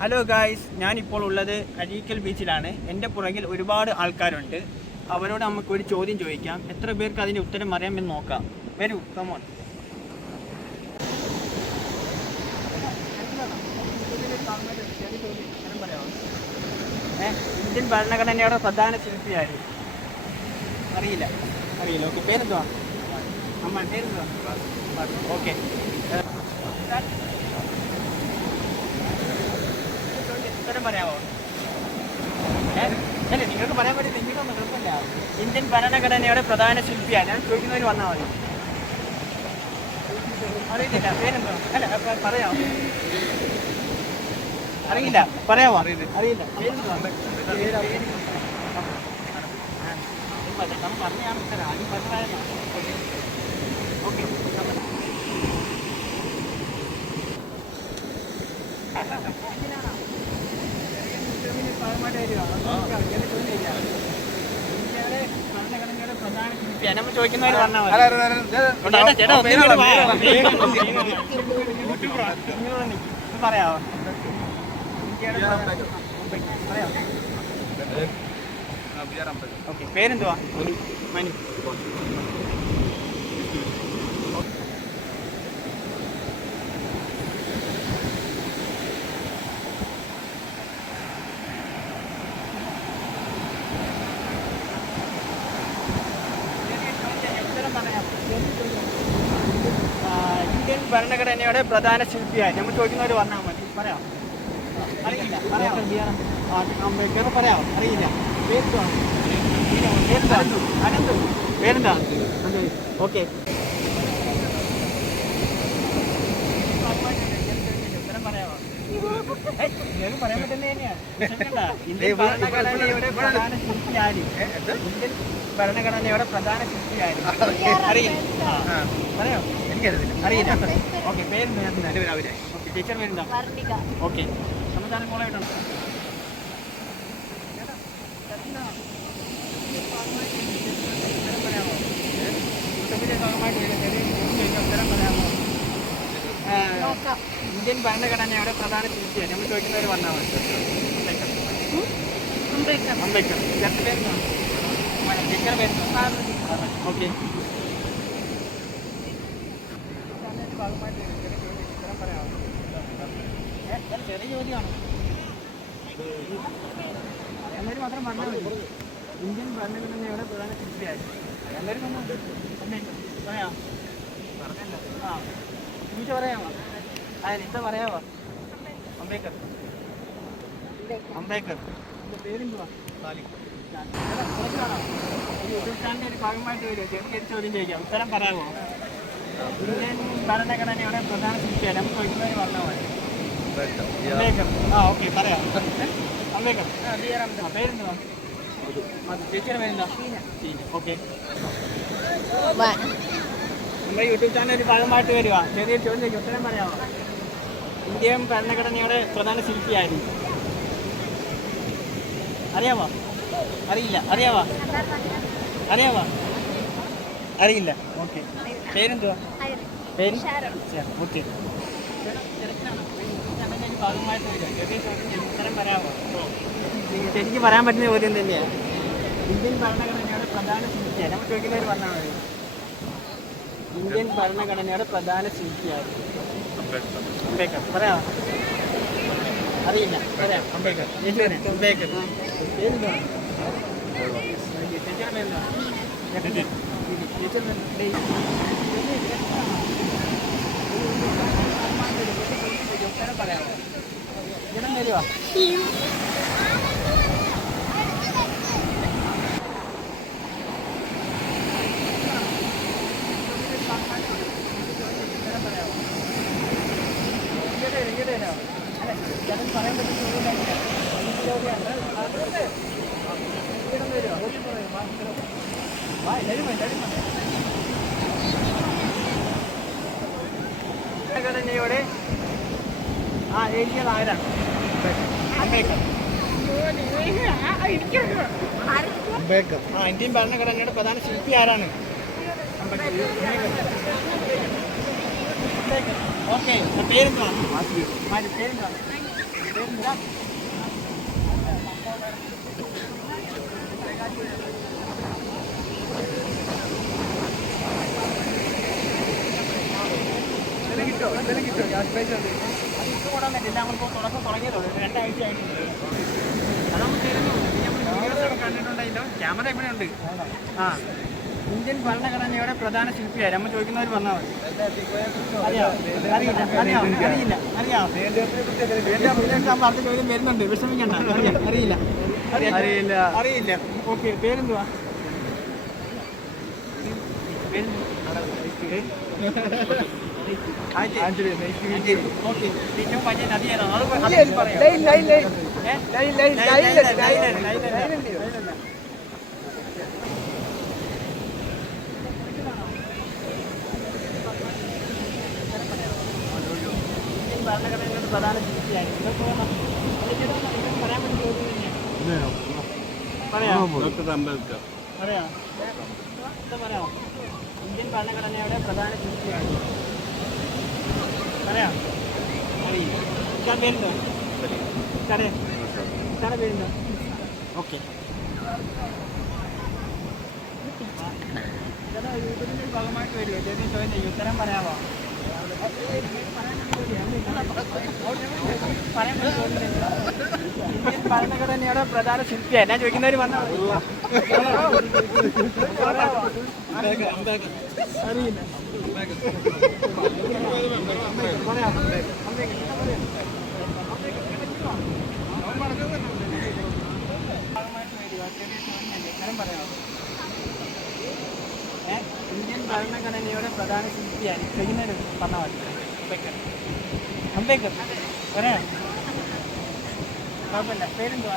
Hello guys, ഞാനിപ്പോൾ ഉള്ളത് അഴീക്കൽ ബീച്ചിലാണ്. എൻ്റെ പുറകിൽ ഒരുപാട് ആൾക്കാരുണ്ട്. അവരോട് നമുക്ക് ഒരു ചോദ്യം ചോദിക്കാം. എത്ര പേർക്ക് അതിൻ്റെ ഉത്തരം അറിയാമെന്ന് നോക്കാം. വരൂ, കമോൺ. ഇന്ത്യൻ ഭരണഘടനയുടെ പ്രധാന ശില്പിയാര്? അറിയില്ല. ഓക്കെ, പേരെന്തുവാ? അമ്മ പേരെന്തുവാ? ഓക്കെ. ഉത്തരം പറയാമോ? അല്ലേ, നിങ്ങൾക്ക് പറയാൻ വേണ്ടി നിങ്ങൾക്കൊന്നും കുഴപ്പമില്ല. ഇന്ത്യൻ ഭരണഘടനയുടെ പ്രധാന ശില്പിയാണ്. ഞാൻ ചോദിക്കുന്നവർ വന്നാൽ മതി. അറിയില്ല, പേരെന്തോ? അല്ല, പറയാമോ? അറിയില്ല, പറയാമോ? അറിയില്ല, പേരെന്തോ? നമ്മൾ പറഞ്ഞാണ് ഉത്തരം. ആദ്യം പറഞ്ഞായിരുന്നു. ഓക്കെ. ഭരണഘടനയുടെ പ്രധാന ശില്പിയാണ്. നമ്മൾ ചോദിക്കുന്നവർ പറഞ്ഞാൽ പറയാമോ? ഓക്കെ, പേരെന്തുവാ? മനു. ഇന്ത്യൻ ഭരണഘടനയുടെ പ്രധാന ശില്പിയായി നമ്മൾ ചോദിക്കുന്നവർ പറഞ്ഞാൽ മതി. പറയാം. അറിയില്ല, പറയാം. അംബേദ്കർ പറയാമോ? അറിയില്ല. പേരെന്താ? അനന്ത്. പേരെന്താ? ഓക്കെ. ഉത്തരം പറയാമോ? നിങ്ങൾക്ക് പറയാൻ പറ്റുന്നത് തന്നെയാണ്. ഇന്ത്യൻ ഭരണഘടനയുടെ പ്രധാന ശില്പിയായി. ഇന്ത്യൻ ഭരണഘടനയുടെ പ്രധാന ശില്പിയായി. അറിയില്ല. പറയാമോ? എനിക്കറിയില്ല. അറിയില്ല. ഓക്കെ, പേരെന്താ? ഓക്കെ, ടീച്ചർ പേരെന്താ? ഓക്കെ, സമാധാനം കോളായിട്ടുണ്ട്. ഉത്തരം പറയാമോ? ഇന്ത്യൻ ഭരണഘടനയുടെ പ്രധാന ശില്പിയാണ്. നമ്മൾ ചോദിക്കുന്നവർ പറഞ്ഞാൽ മതി. അംബേദ്കർ. ടീച്ചർ പേരെന്താ? ഓക്കെ. ചെറിയ ചോദ്യമാണ്. എല്ലാവരും മാത്രം പറഞ്ഞാൽ മതി. ഇന്ത്യൻ ഭരണഘടനയുടെ പ്രധാന ശില്പിയായി. എല്ലാവരും പറയാം. പറഞ്ഞല്ലോ. ആ, ചോദിച്ചാൽ പറയാമോ? എന്താ പറയാമോ? അംബേദ്കർ. എൻ്റെ പേരെന്തുവാ? യൂട്യൂബ് ചാനലിൻ്റെ ഒരു ഭാഗമായിട്ട് വരും. ചെറിയ ചോദ്യം ചോദിക്കാം. ഉത്തരം പറയാമോ? ഇന്ത്യൻ ഭരണഘടനയുടെ പ്രധാന ശില്പിയാണ്. നമുക്ക് ചോദിക്കുന്നവർ പറഞ്ഞാൽ മതി. അംബേദ്കർ. ആ, ഓക്കെ, പറയാം. അംബേദ്കർ. പേരെന്തുവാ? ചേച്ചിയുടെ പേരെന്താ? ഓക്കെ. നമ്മുടെ യൂട്യൂബ് ചാനൽ ഭാഗമായിട്ട് വരിക. ചെറിയ ചോദ്യം ഉത്തരം പറയാമോ? ഇന്ത്യൻ ഭരണഘടനയുടെ പ്രധാന ശില്പിയായിരുന്നു. അറിയാമോ? അറിയില്ല. അറിയാമോ? അറിയില്ല. ഓക്കെ, പേരെന്തുവാ? പേര്? ഓക്കെ. ഭാഗമായിട്ട് വരിക. ചെറിയ ചോദ്യം ഉത്തരം പറയാമോ? എനിക്ക് പറയാൻ പറ്റുന്ന ചോദ്യം തന്നെയാണ്. ഇന്ത്യൻ ഭരണഘടനയുടെ പ്രധാന ശില്പിയാണ്. നമ്മൾ ചോദിക്കുന്നവർ പറഞ്ഞാൽ മതി. ഇന്ത്യൻ ഭരണഘടനയുടെ പ്രധാന ശില്പിയാണ്. അംബേദ്കർ. പറയാമോ? അറിയില്ല. പറയാം. അംബേദ്കർ. അംബേദ്കർ. പേരെന്താ? ടീച്ചർ പേരെന്താ? ടീച്ചർ ഉത്തരം പറയാമോ? ഇടം തരുവാ? പറയാൻ പറ്റുന്ന ഭരണഘടനയുടെ എഴുതിയത് ആരാണ്? അംബേദ്കർ. ഇന്ത്യൻ ഭരണഘടനയുടെ പ്രധാന ശില്പി ആരാണ്? ഓക്കെ, പേരെന്താ? പേരെന്താ? ക്യാമറ ഇവിടെ ഉണ്ട്. ആ, ഇന്ത്യൻ ഭരണഘടനയുടെ പ്രധാന ശില്പിയായി നമ്മൾ ചോദിക്കുന്നവർ പറഞ്ഞാൽ മതി. അടുത്ത ചോദ്യം വരുന്നുണ്ട്, വിഷമിക്കണ്ട. അറിയില്ല. ഓക്കെ, പേരെന്തുവാ? ഓക്കെ, ഏറ്റവും വലിയ നദി ഏതാണ്? ഭരണഘടനയുടെ പ്രധാന ശില്പിയായി പറയാൻ പറ്റുന്ന ചോദ്യം തന്നെയാണ്. പറയാമോ? ഇന്ത്യൻ ഭരണഘടനയുടെ പ്രധാന ശില്പിയാണ്. പറയാം. അറിയില്ല. പേരുണ്ടോ? പേരുണ്ടോ? ഓക്കെ. യൂട്യൂബിൻ്റെ ഭാഗമായിട്ട് വരുമോ? ചോദ്യം ചോദിച്ചു ഉത്തരം പറയാമോ? ഇന്ത്യൻ ഭരണഘടനയുടെ പ്രധാന ശില്പിയാണ് ഞാൻ ചോദിക്കുന്നവർ വന്നാൽ അറിയില്ല. ഇന്ത്യൻ ഭരണഘടനയുടെ പ്രധാന ശില്പിയാണ് ചോദിക്കുന്നവർ പറഞ്ഞാൽ മതി. അംബേദ്കർ പറയാം. കുഴപ്പമില്ല. പേരെന്തുവാ?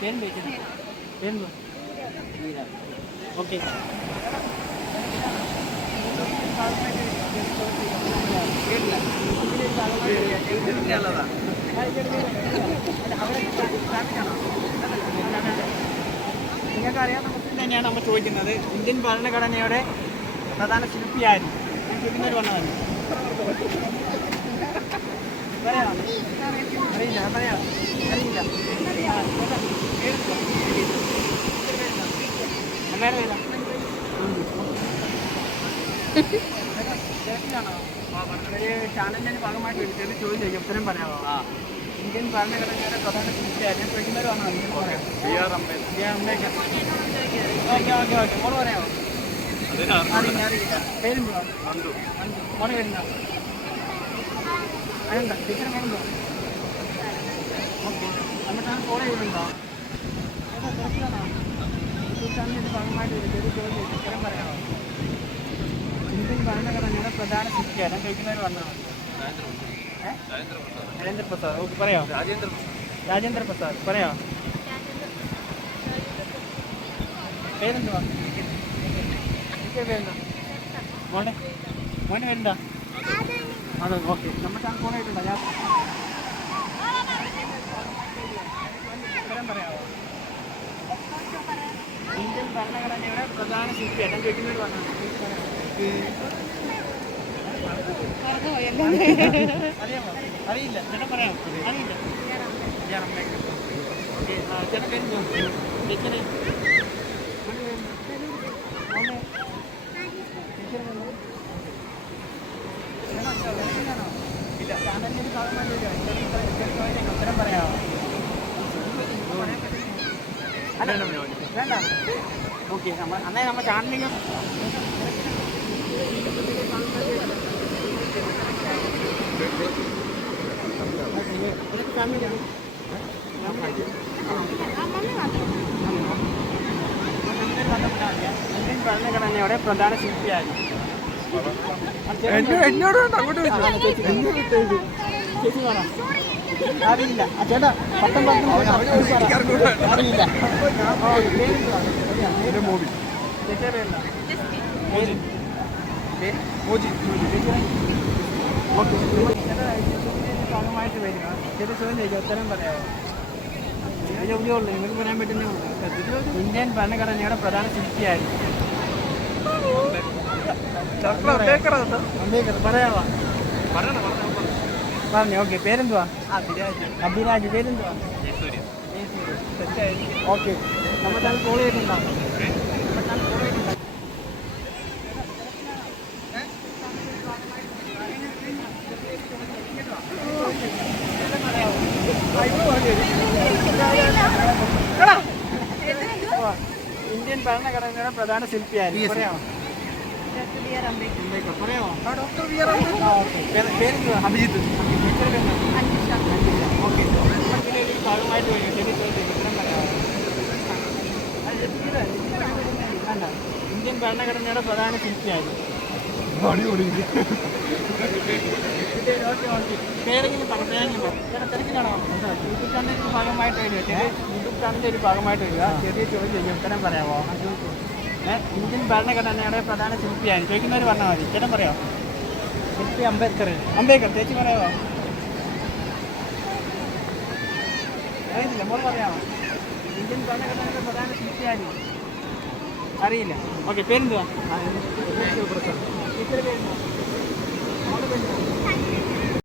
പേരെന്തുവാ? ഓക്കെ. നിങ്ങൾക്ക് അറിയാവുന്ന ക്വസ്റ്റ്യൻ തന്നെയാണ് നമ്മൾ ചോദിക്കുന്നത്. ഇന്ത്യൻ ഭരണഘടനയുടെ പ്രധാന ശില്പിയായിരുന്നു ചോദിക്കുന്നവർ വന്നതാണ്. പറയാം. അറിയില്ല. അമ്മയുടെ പേരാ? ഒരു ചാനലിൻ്റെ ഭാഗമായിട്ട് എടുത്തത് ചോദ്യം ചെയ്യും ഉത്തരം പറയാമോ? ഇന്ത്യൻ ഭരണഘടനയുടെ പ്രധാന ശില്പിയായിരുന്നു ചോദിക്കുന്നവർ വന്നതാണ്. അംബേദ്കർ. ഓക്കെ. മോള് പറയാമോ? അറിയില്ല. പേരെന്തുവാ? മോളെ പേരെന്താ? അതെന്താ ടീച്ചർ പേരെന്തോ? ഓക്കെ. നമ്മുടെ ഫോളോ ചെയ്തിട്ടുണ്ടോ? ചാനലിൻ്റെ ഭാഗമായിട്ട് ഒരു ചോദ്യം ഉത്തരം പറയാമോ? ഇന്ത്യൻ ഭരണഘടനയുടെ പ്രധാന ശില്പിയാണ് ചോദിക്കുന്നവർ വന്നാൽ മതി. നരേന്ദ്ര പ്രസാദ്. ഓക്കെ, പറയാമോ? രാജേന്ദ്ര പ്രസാദ്. പറയാമോ? പേരെന്തുവാ? പേരെന്താ? മോനെ പേരെന്താ? അതെ. ഓക്കെ. നമ്മുടെ ചാനൽ ഫോൺ ആയിട്ടുണ്ടോ? ഞാൻ ഉത്തരം പറയാമോ? ഇന്ത്യൻ ഭരണഘടനയുടെ പ്രധാന ശില്പിയാണ് ഞാൻ ചോദിക്കുന്നവർ വന്നാൽ അറിയാമോ? അറിയില്ല. ചേട്ടൻ പറയാമോ? അറിയില്ല. ചേട്ടൻ പേരെന്തോ? ടീച്ചറെ ഇല്ല. ചാനലിൻ്റെ ഭാഗമായിട്ട് ഉത്തരം പറയാമോ? വേണ്ട. ഓക്കെ. നമ്മൾ ചാനലിൽ ഫാമിലിയാണ്. ഇന്ത്യൻ ഭരണഘടനയുടെ പ്രധാന ശില്പിയായിരുന്നു. എന്നോട് ചേച്ചി വേണം. അറിയില്ല. ചേട്ടാ പട്ടം അറിയില്ല. ഭാഗമായിട്ട് വരിക. ചില ചോദ്യം ചോദിക്കുക ഉത്തരം പറയാമോ? ചോദ്യമുള്ളൂ, നിങ്ങൾക്ക് പറയാൻ പറ്റുന്നേ ഉള്ളൂ. ഇന്ത്യൻ ഭരണഘടനയുടെ പ്രധാന ശില്പിയായിരുന്നു. അംബേദ്കർ. പറയാമോ? പറഞ്ഞു. ഓക്കെ, പേരെന്തുവാ? അഭിരാജ്. പേരെന്തുവാ? ഓക്കെ, നമ്മൾ ചാനൽ ഫോളോ ചെയ്തിട്ടുണ്ടോ? ഇന്ത്യൻ ഭരണഘടനയുടെ പ്രധാന ശില്പിയായിരുന്നു, പറയാമോ? പറയാമോ? പേരെന്തുവാ? അഭിജിത്ത്. ഓക്കെ, ഭാഗമായിട്ട് വരും. ഇന്ത്യൻ ഭരണഘടനയുടെ പ്രധാന ശില്പിയായിരുന്നു. പേരെങ്കിലും തിരക്കിലാണോ? യൂട്യൂബ് ചാനലിൻ്റെ ഭാഗമായിട്ട് വരിക. യൂട്യൂബ് ചാനലിൻ്റെ ഒരു ഭാഗമായിട്ട് വരിക. ചെറിയ ചോദ്യം ഉത്തരം പറയാമോ? ഇന്ത്യൻ ഭരണഘടനയുടെ പ്രധാന ശില്പിയാണ് ചോദിക്കുന്നവർ പറഞ്ഞാൽ മതി. ചേട്ടൻ പറയാമോ? ശില്പി അംബേദ്കർ. ചേച്ചി പറയാമോ? അറിയത്തില്ല, മോൾ പറയാമോ? ഇന്ത്യൻ ഭരണഘടനയുടെ പ്രധാന ശില്പിയാണ്. അറിയില്ല. ഓക്കെ, പേരെന്തുവാ? ടീച്ചർ പേരെന്തുവാ? മോളുടെ പേരെന്തുവാ?